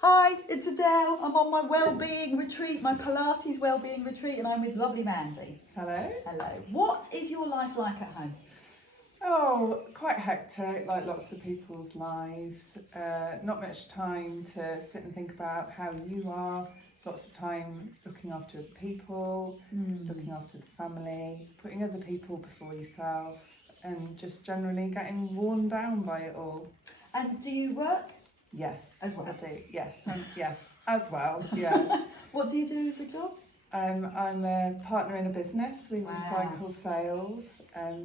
Hi, it's Adele. I'm on my Wellbeing Retreat, my Pilates Wellbeing Retreat, and I'm with lovely Mandi. Hello. Hello. What is your life like at home? Oh, quite hectic, like lots of people's lives. Not much time to sit and think about how you are. Lots of time looking after other people, looking after the family, putting other people before yourself, and just generally getting worn down by it all. And do you work? Yes, As well? I do. Yes, yes, as well. Yeah. What do you do as a job? I'm a partner in a business. We Wow. recycle sales.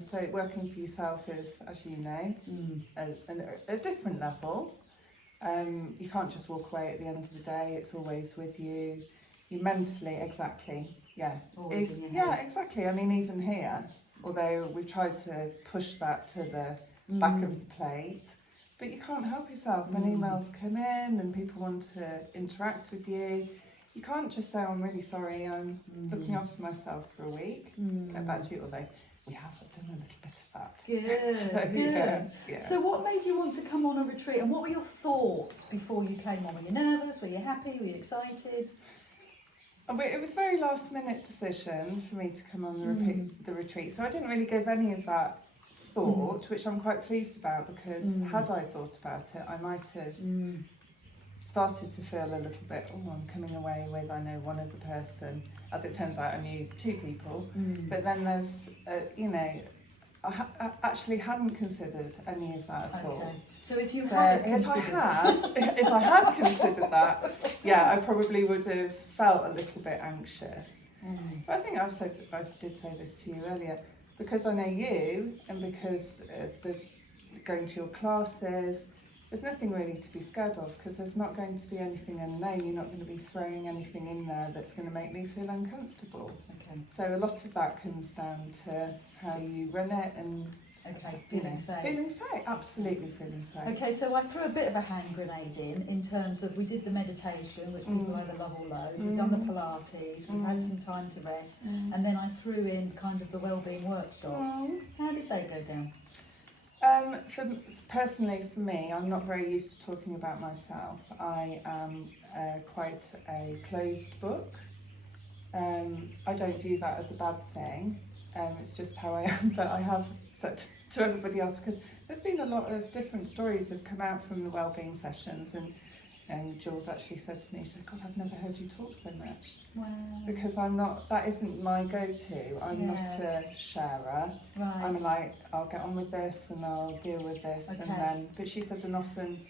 So working for yourself is, as you know, a different level. You can't just walk away at the end of the day. It's always with you. You mentally, exactly. Yeah. Always in your head. Yeah, exactly. I mean, even here, although we've tried to push that to the back of the plate, but you can't help yourself. When emails come in and people want to interact with you, you can't just say, I'm really sorry, I'm looking after myself for a week. Get back to you, although we have done a little bit of that. Good, So, good. yeah. So what made you want to come on a retreat, and what were your thoughts before you came on? Were you nervous? Were you happy? Were you excited? It was a very last minute decision for me to come on the retreat, so I didn't really give any of that thought, which I'm quite pleased about, because had I thought about it, I might have started to feel a little bit, I'm coming away with, I know one other person. As it turns out, I knew two people, but then there's, I actually hadn't considered any of that at all. So if you So had if I had considered that, yeah, I probably would have felt a little bit anxious. But I think I did say this to you earlier, because I know you and because of going to your classes, there's nothing really to be scared of, because there's not going to be anything unknown. You're not going to be throwing anything in there that's going to make me feel uncomfortable. Okay. So a lot of that comes down to how you run it and feeling safe. Feeling safe, absolutely feeling safe. Okay, so I threw a bit of a hand grenade in terms of, we did the meditation, which people either love or loathe, we've done the Pilates, we've had some time to rest, and then I threw in kind of the wellbeing workshops. How did they go down? Personally, for me, I'm not very used to talking about myself. I am quite a closed book. I don't view that as a bad thing. It's just how I am, but I have said to everybody else, because there's been a lot of different stories that have come out from the wellbeing sessions, and Jules actually said to me, she said, God, I've never heard you talk so much. Wow. Because that isn't my go-to. I'm not a sharer. Right. I'm like, I'll get on with this and I'll deal with this. Okay. And then, but she said, and often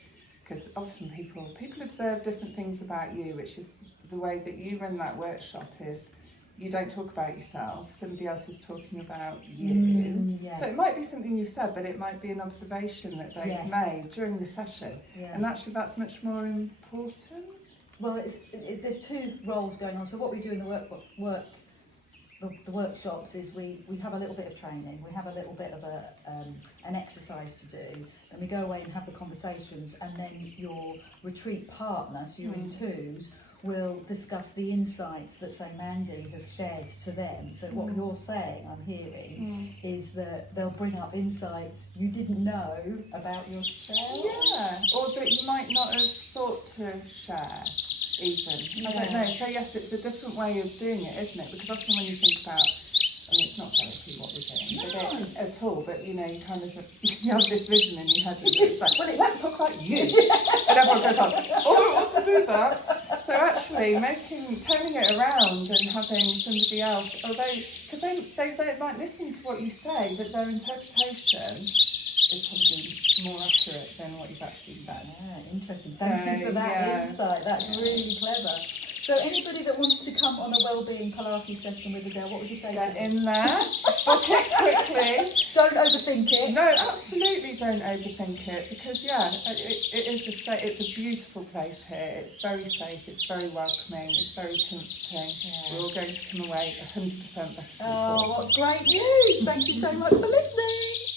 people observe different things about you, which is the way that you run that workshop is, you don't talk about yourself, somebody else is talking about you. Yes. So it might be something you've said, but it might be an observation that they've made during the session. Yeah. And actually that's much more important. Well, there's two roles going on. So what we do in the the workshops is we have a little bit of training, we have a little bit of an exercise to do, and we go away and have the conversations, and then your retreat partner, so you're in twos, will discuss the insights that, say, Mandi has shared to them. So what you're saying, I'm hearing, is that they'll bring up insights you didn't know about yourself. Yeah, or that you might not have thought to share, even. I don't know. So yes, it's a different way of doing it, isn't it? Because often when you think about, it's not therapy what we're doing, at all, but you kind of you have this vision in your head, and it's like, let's talk about you. And everyone goes on, I don't want to do that. So actually turning it around and having somebody else, although, because they might listen to what you say, but their interpretation is probably more accurate than what you've actually said. Yeah, interesting. Thank you for that insight. That's really clever. So anybody that wants to come on a wellbeing Pilates session with Adele, what would you say? Get in there, book it quickly. Don't overthink it. No, absolutely don't overthink it, because it's a beautiful place here. It's very safe, it's very welcoming, it's very comforting. Yeah. We're all going to come away 100% better people. Oh, what great news! Thank you so much for listening.